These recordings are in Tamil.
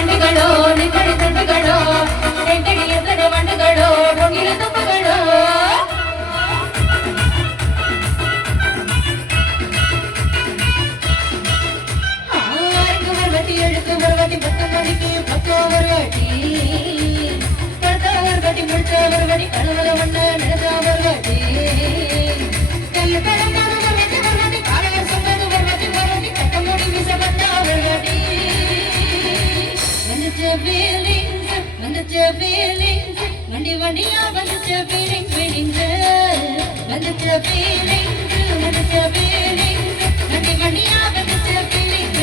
வண்டுகளோ நிம்மடி தண்டுகளோ நெட்டடி எத்தனை வண்டுகளோ பொங்கில துப்புகளோ எழுத்து ஒரு வாட்டி 10 மணிக்கு 10 ஒரு வாட்டி படுத்த ஒரு வாட்டி முடிச்ச ஒரு வாட்டி கனவுல வண்ண நினைச்ச ஒரு வாட்டி கல்ல கடந்தாத ஒரு வாட்டி காலையில் சொன்னது ஒரு வாட்டி கட்ட மூடி வீச வந்த ஒரு வாட்டி வந்துச்ச ஃபீலிங்ஸ் வண்டி வண்டியா வந்துச்ச ஃபீலிங்ஸ் வந்துச்ச ஃபீலிங்ஸ் வண்டி வண்டியா வந்துச்ச ஃபீலிங்ஸ்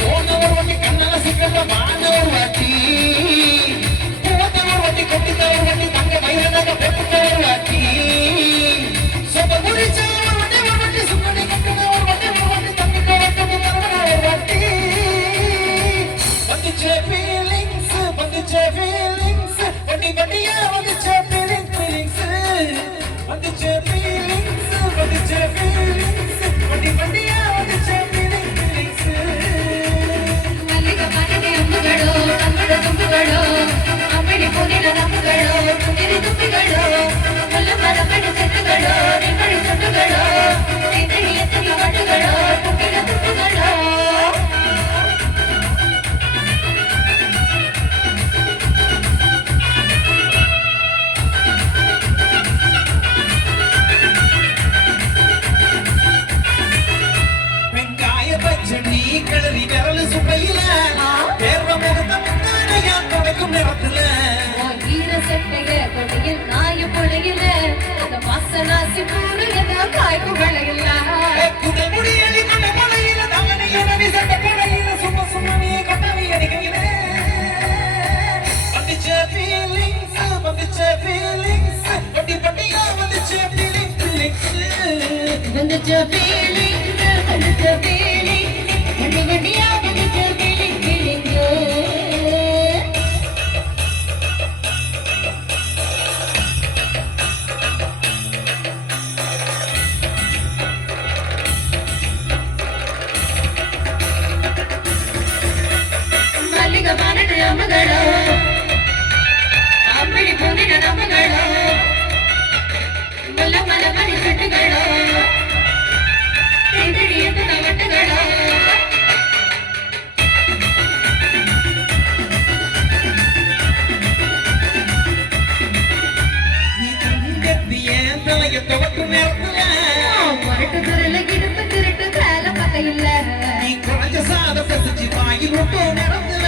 போன ஒரு வாட்டி கண்ணால சிக்கல மான ஒரு வாட்டி போன ஒரு வாட்டி கொட்டித்த ஒரு வாட்டி தங்க வயிறாக பெற்ற ஒரு வாட்டி சொந்த முடிச்ச ஒரு வாட்டி சும்மடி கட்டுன ஒரு வாட்டி தங்க கட்டுன ஒரு வாட்டி வந்துச்ச ஃபீலிங்ஸ் வண்டி வண்டியா வந்துச்ச ஃபீலிங்ஸ் வந்துச்ச ஃபீலிங்ஸ் வண்டி வண்டியா வந்துச்ச துப்புகளோ அம்படி புதின நம்புகளோ புதிரி துப்பிகளோ நல்ல மரப்படி செட்டுகளோ நிம்மடி சொட்டுகளோ எத்தனை எத்தனை வண்டுகளோ புக்கின துப்புகளோ வெங்காய பச்சடி கிளறி விரல் சுப்பையில தேர்வ முகத்தம் நிறத்துல ஈர சட்டைய கொடையில் காய பொடையில அந்த மாசனாசி பூரையத காய்ப்பு வளையில குடல் முடியலி கொண்ட மலையில தவணை எனவி சட்ட கொடையில சும்மா நீ கொட்டவி அடிக்கையில வந்துச்ச ஃபீலிங்ஸ் வண்டி வண்டியா வந்துச்ச ஃபீலிங்ஸ் வண்டி வண்டியா வந்துச்ச நம்புகளோ அம்படி புதின நம்புகளோ நல்ல மலமணி செட்டுகளோ எதிரி எத்தனை வட்டுகளோ நீ தங்கத்திய தலைய துவக்கும் நேரத்துல முரட்டு துரல இடுப்பு திருட்டு வேலை பக்கையில்ல நீ குறைஞ்ச சாத பசிச்சு வாயில் விட்டு நடத்துல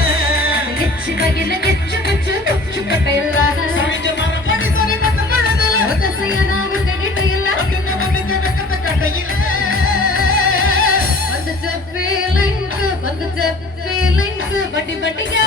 வகையில கெச்சு வச்சு கொச்சு கட்டையில்ல சாய்ஞ்ச மரப்படி சொல்லி பத்த பழதுல ஒத்தசையனாவு கடிட்டையில்ல அக்கன மமித வெக்கத்த கட்டையில வந்துச்ச ஃபீலிங்ஸ் வண்டி வண்டியா